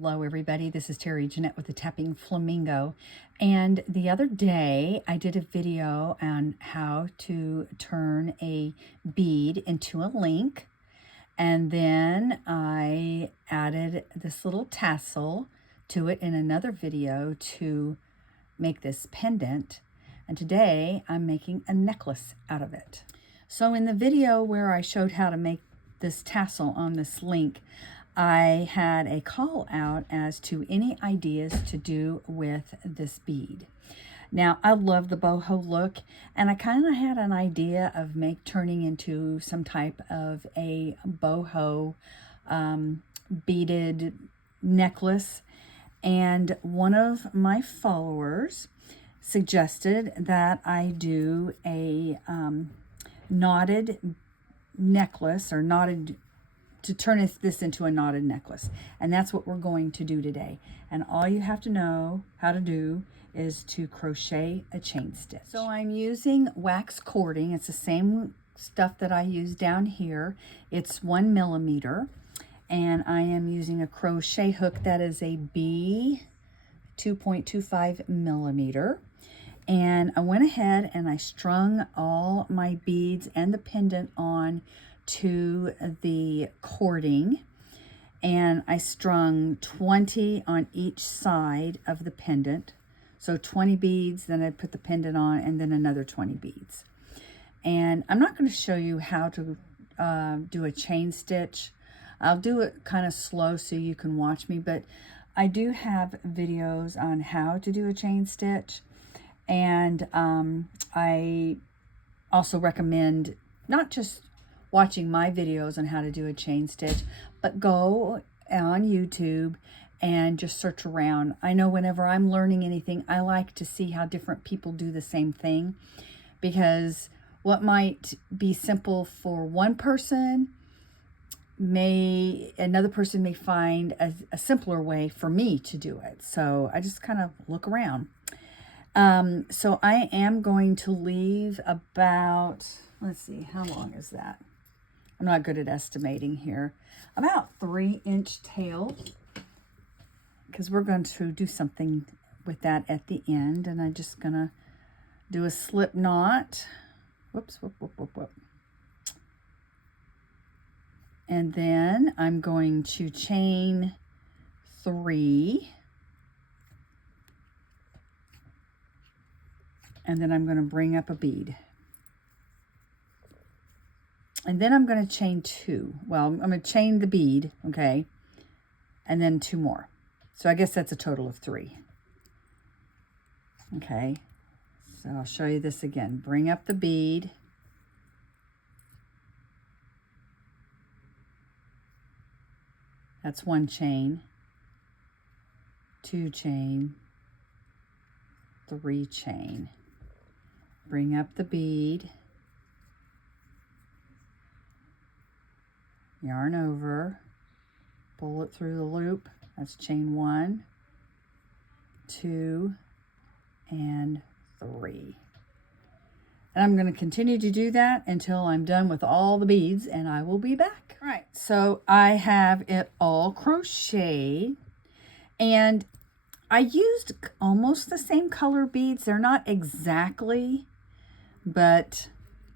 Hello everybody, this is Terry Jeanette with the Tapping Flamingo, and the other day I did a video on how to turn a bead into a link, and then I added this little tassel to it in another video to make this pendant, and today I'm making a necklace out of it. So in the video where I showed how to make this tassel on this link, I had a call out as to any ideas to do with this bead. Now, I love the boho look, and I kind of had an idea of turning into some type of a boho beaded necklace. And one of my followers suggested that I do a knotted necklace, or knotted, to turn this into a knotted necklace. And that's what we're going to do today. And all you have to know how to do is to crochet a chain stitch. So I'm using wax cording. It's the same stuff that I use down here. It's 1 millimeter. And I am using a crochet hook that is a B 2.25 millimeter. And I went ahead and I strung all my beads and the pendant on to the cording, and I strung 20 on each side of the pendant. So 20 beads, then I put the pendant on, and then another 20 beads. And I'm not going to show you how to do a chain stitch. I'll do it kind of slow so you can watch me, but I do have videos on how to do a chain stitch. And I also recommend not just watching my videos on how to do a chain stitch, but go on YouTube and just search around. I know whenever I'm learning anything, I like to see how different people do the same thing, because what might be simple for one person, another person may find a simpler way for me to do it. So I just kind of look around. So I am going to leave about, let's see, how long is that? I'm not good at estimating here. About 3-inch tail, because we're going to do something with that at the end. And I'm just going to do a slip knot. Whoops, whoop, whoop, whoop, whoop. And then I'm going to chain 3. And then I'm going to bring up a bead. And then I'm going to chain 2. Well, I'm going to chain the bead, okay, and then 2 more. So I guess that's a total of 3. Okay, so I'll show you this again. Bring up the bead. That's 1 chain, 2 chain, 3 chain. Bring up the bead. Yarn over, pull it through the loop. That's chain 1, 2, and 3. And I'm going to continue to do that until I'm done with all the beads, and I will be back. All right, so I have it all crocheted, and I used almost the same color beads. They're not exactly, but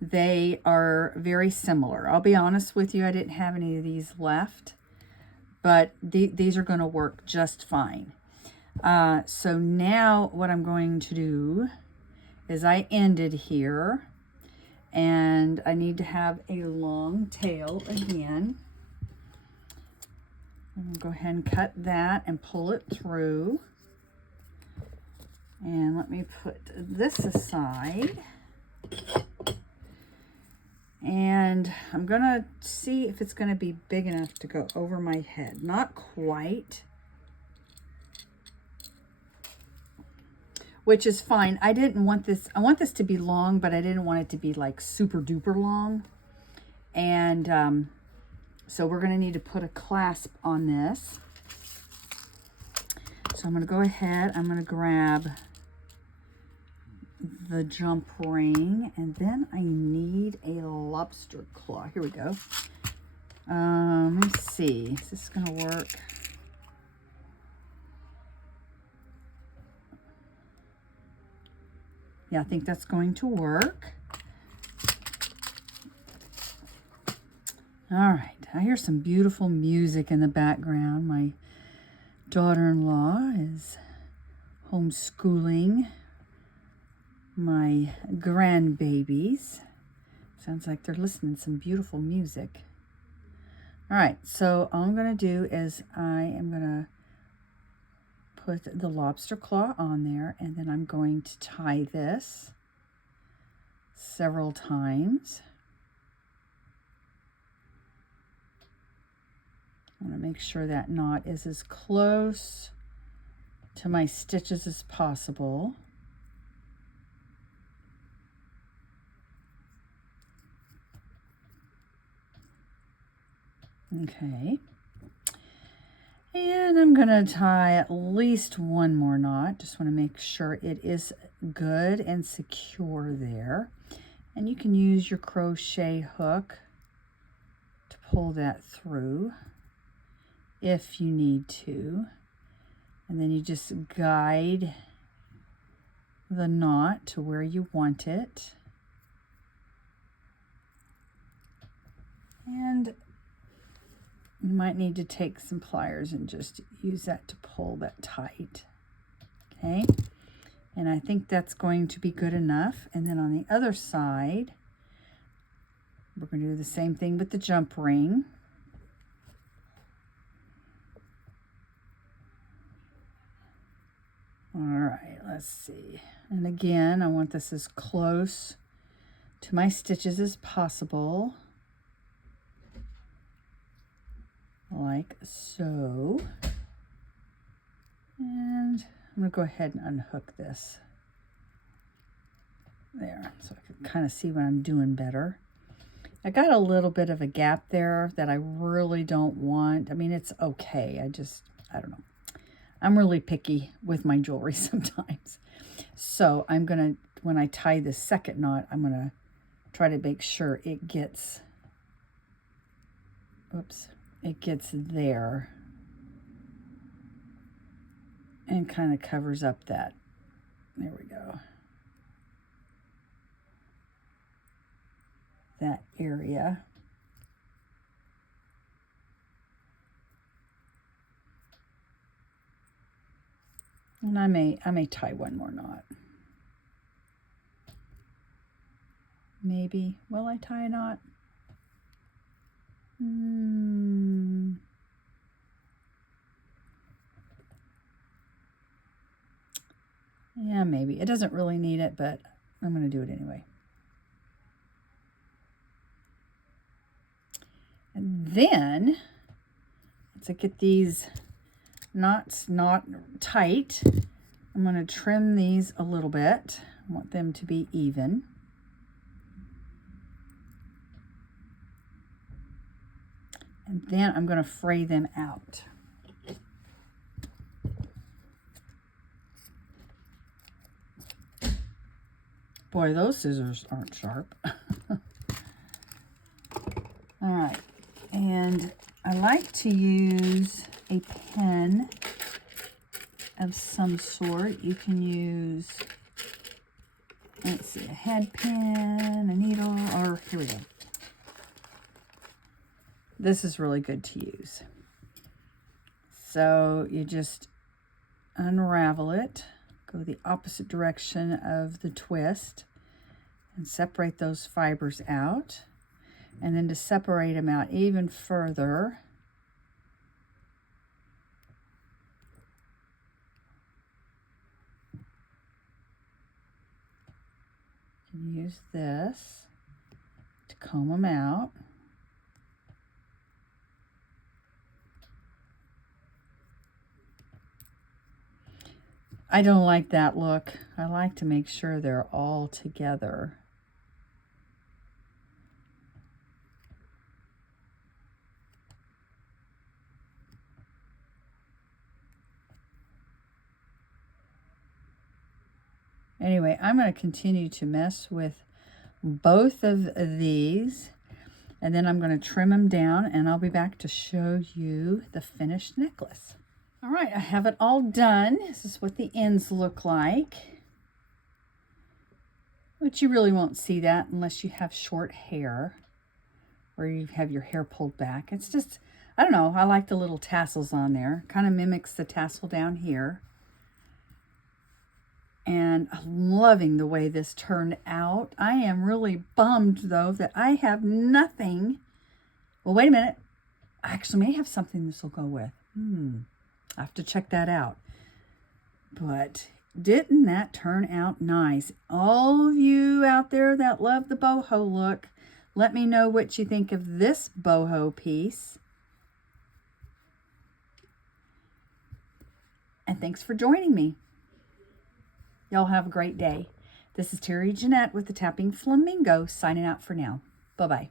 they are very similar. I'll be honest with you, I didn't have any of these left, but these are going to work just fine. So now what I'm going to do is I ended here, and I need to have a long tail again. I'm going to go ahead and cut that and pull it through. And let me put this aside. And I'm going to see if it's going to be big enough to go over my head. Not quite. Which is fine. I didn't want this. I want this to be long, but I didn't want it to be like super duper long. And so we're going to need to put a clasp on this. So I'm going to go ahead. I'm going to grab the jump ring, and then I need a lobster claw. Here we go. Let me see. Is this going to work? Yeah, I think that's going to work. All right, I hear some beautiful music in the background. My daughter-in-law is homeschooling my grandbabies. Sounds like they're listening to some beautiful music. All right, so all I'm going to do is I am going to put the lobster claw on there, and then I'm going to tie this several times. I want to make sure that knot is as close to my stitches as possible. Okay. And I'm going to tie at least one more knot. Just want to make sure it is good and secure there. And you can use your crochet hook to pull that through if you need to. And then you just guide the knot to where you want it. And you might need to take some pliers and just use that to pull that tight. Okay, and I think that's going to be good enough. And then on the other side, we're going to do the same thing with the jump ring. All right, let's see. And again, I want this as close to my stitches as possible. Like so. And I'm going to go ahead and unhook this. There, so I can kind of see what I'm doing better. I got a little bit of a gap there that I really don't want. I mean, it's okay. I don't know. I'm really picky with my jewelry sometimes. So I'm going to, when I tie this second knot, I'm going to try to make sure it gets, it gets there and kind of covers up that. There we go. That area. And I may tie one more knot. Maybe. Will I tie a knot? Yeah, maybe. It doesn't really need it, but I'm going to do it anyway. And then, once I get these knots not tight, I'm going to trim these a little bit. I want them to be even. And then I'm going to fray them out. Boy, those scissors aren't sharp. All right, and I like to use a pen of some sort. You can use, let's see, a head pin, a needle, or here we go. This is really good to use. So you just unravel it, go the opposite direction of the twist, and separate those fibers out. And then to separate them out even further, you can use this to comb them out. I don't like that look. I like to make sure they're all together. Anyway, I'm going to continue to mess with both of these, and then I'm going to trim them down, and I'll be back to show you the finished necklace. All right, I have it all done. This is what the ends look like. But you really won't see that unless you have short hair or you have your hair pulled back. It's just, I don't know, I like the little tassels on there. Kind of mimics the tassel down here. And I'm loving the way this turned out. I am really bummed, though, that I have nothing. Well, wait a minute. I actually may have something this will go with. I have to check that out. But didn't that turn out nice? All of you out there that love the boho look, let me know what you think of this boho piece. And thanks for joining me. Y'all have a great day. This is Terry Jeanette with the Tapping Flamingo signing out for now. Bye-bye.